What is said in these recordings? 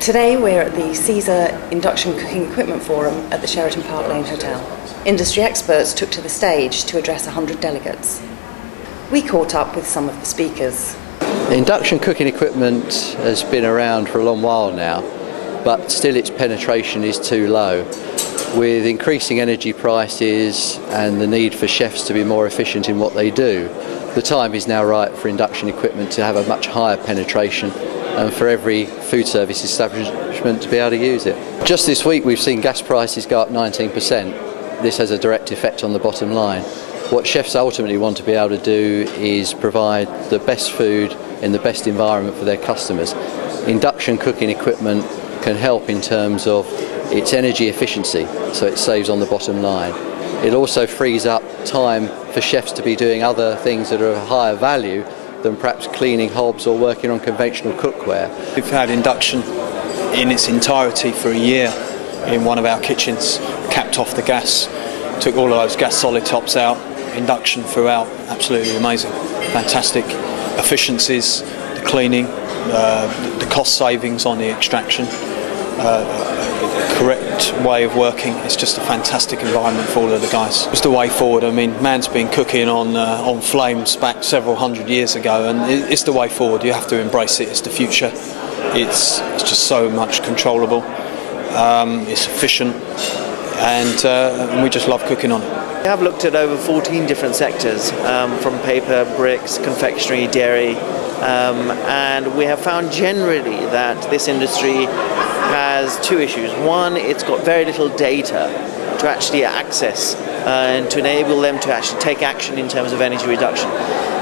Today we're at the CESA Induction Cooking Equipment Forum at the Sheraton Park Lane Hotel. Industry experts took to the stage to address 100 delegates. We caught up with some of the speakers. Induction cooking equipment has been around for a long while now, but still its penetration is too low. With increasing energy prices and the need for chefs to be more efficient in what they do, the time is now right for induction equipment to have a much higher penetration and for every food service establishment to be able to use it. Just this week we've seen gas prices go up 19%. This has a direct effect on the bottom line. What chefs ultimately want to be able to do is provide the best food in the best environment for their customers. Induction cooking equipment can help in terms of its energy efficiency, so it saves on the bottom line. It also frees up time for chefs to be doing other things that are of higher value than perhaps cleaning hobs or working on conventional cookware. We've had induction in its entirety for a year in one of our kitchens, capped off the gas, took all of those gas solid tops out, induction throughout, absolutely amazing, fantastic efficiencies, the cleaning, the cost savings on the extraction, correct way of working. It's just a fantastic environment for all of the guys. It's the way forward. I mean, man's been cooking on flames back several hundred years ago, and it's the way forward. You have to embrace it. It's the future. It's just so much controllable. It's efficient, and we just love cooking on it. We have looked at over 14 different sectors, from paper, bricks, confectionery, dairy, and we have found generally that this industry has two issues. One, it's got very little data to actually access and to enable them to actually take action in terms of energy reduction.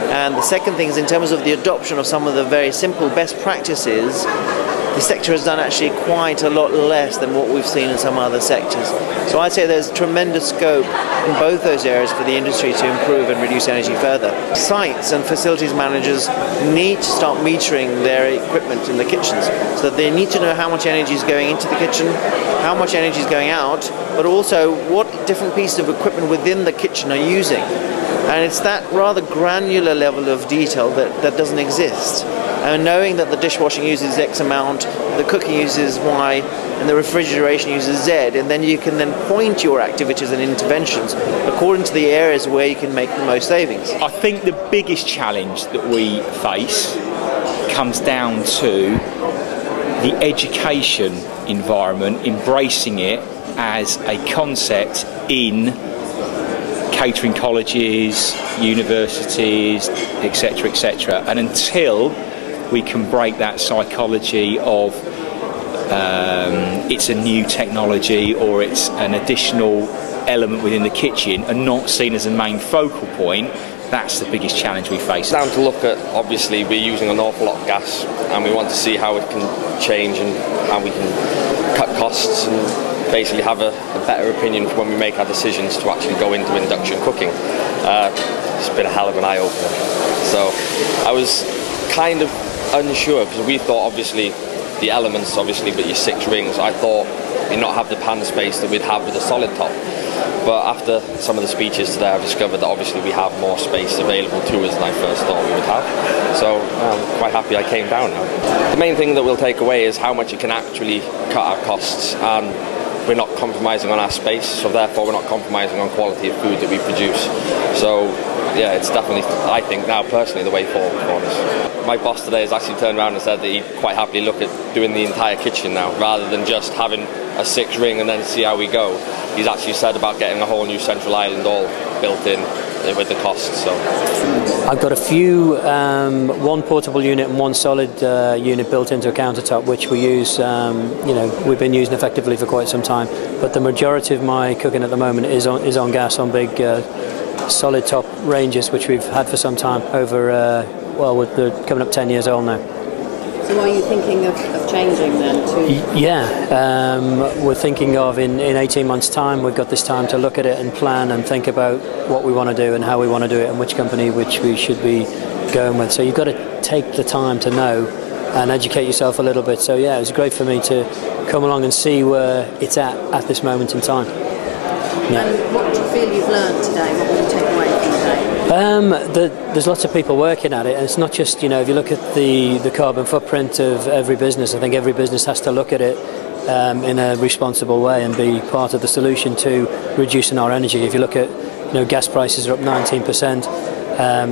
And the second thing is in terms of the adoption of some of the very simple best practices, the sector has done actually quite a lot less than what we've seen in some other sectors. So I'd say there's tremendous scope in both those areas for the industry to improve and reduce energy further. Sites and facilities managers need to start metering their equipment in the kitchens, so that they need to know how much energy is going into the kitchen, how much energy is going out, but also what different pieces of equipment within the kitchen are using. And it's that rather granular level of detail that doesn't exist. And knowing that the dishwashing uses X amount, the cooking uses Y, and the refrigeration uses Z, and then you can then point your activities and interventions according to the areas where you can make the most savings. I think the biggest challenge that we face comes down to the education environment, embracing it as a concept in catering colleges, universities, etc., etc. And until we can break that psychology of it's a new technology or it's an additional element within the kitchen and not seen as a main focal point, that's the biggest challenge we face. Down to look at, obviously we're using an awful lot of gas and we want to see how it can change and how we can cut costs and basically have a better opinion when we make our decisions to actually go into induction cooking. It's been a hell of an eye-opener. So I was kind of unsure because we thought obviously the elements obviously with your 6 rings, I thought you'd not have the pan space that we'd have with a solid top. But after some of the speeches today, I've discovered that obviously we have more space available to us than I first thought we would have. So I'm quite happy I came down now. The main thing that we'll take away is how much it can actually cut our costs, and we're not compromising on our space, so therefore we're not compromising on quality of food that we produce. So yeah, it's definitely, I think now personally, the way forward for us. My boss today has actually turned around and said that he'd quite happily look at doing the entire kitchen now, rather than just having a 6 ring and then see how we go. He's actually said about getting a whole new central island all built in with the costs. So I've got a few, one portable unit and one solid unit built into a countertop, which we use, we've been using effectively for quite some time. But the majority of my cooking at the moment is on gas, on big solid top ranges, which we've had for some time, over, they're coming up 10 years old now. So are you thinking of changing then to? Yeah, we're thinking of in 18 months' time, we've got this time to look at it and plan and think about what we want to do and how we want to do it and which company which we should be going with. So you've got to take the time to know and educate yourself a little bit. So yeah, it was great for me to come along and see where it's at this moment in time. Yeah. And what do you feel you've learned today? What will you take away from today? There's lots of people working at it, and it's not just, if you look at the carbon footprint of every business, I think every business has to look at it in a responsible way and be part of the solution to reducing our energy. If you look at, gas prices are up 19%.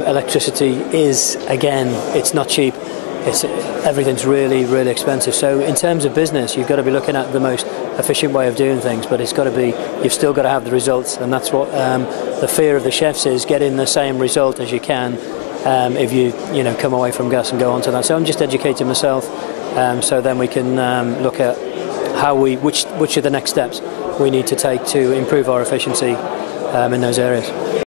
Electricity is, again, it's not cheap. Everything's really, really expensive. So in terms of business, you've got to be looking at the most efficient way of doing things, but it's got to be, you've still got to have the results, and that's what the fear of the chefs is, getting the same result as you can if you come away from gas and go on to that. So I'm just educating myself, so then we can look at which are the next steps we need to take to improve our efficiency in those areas.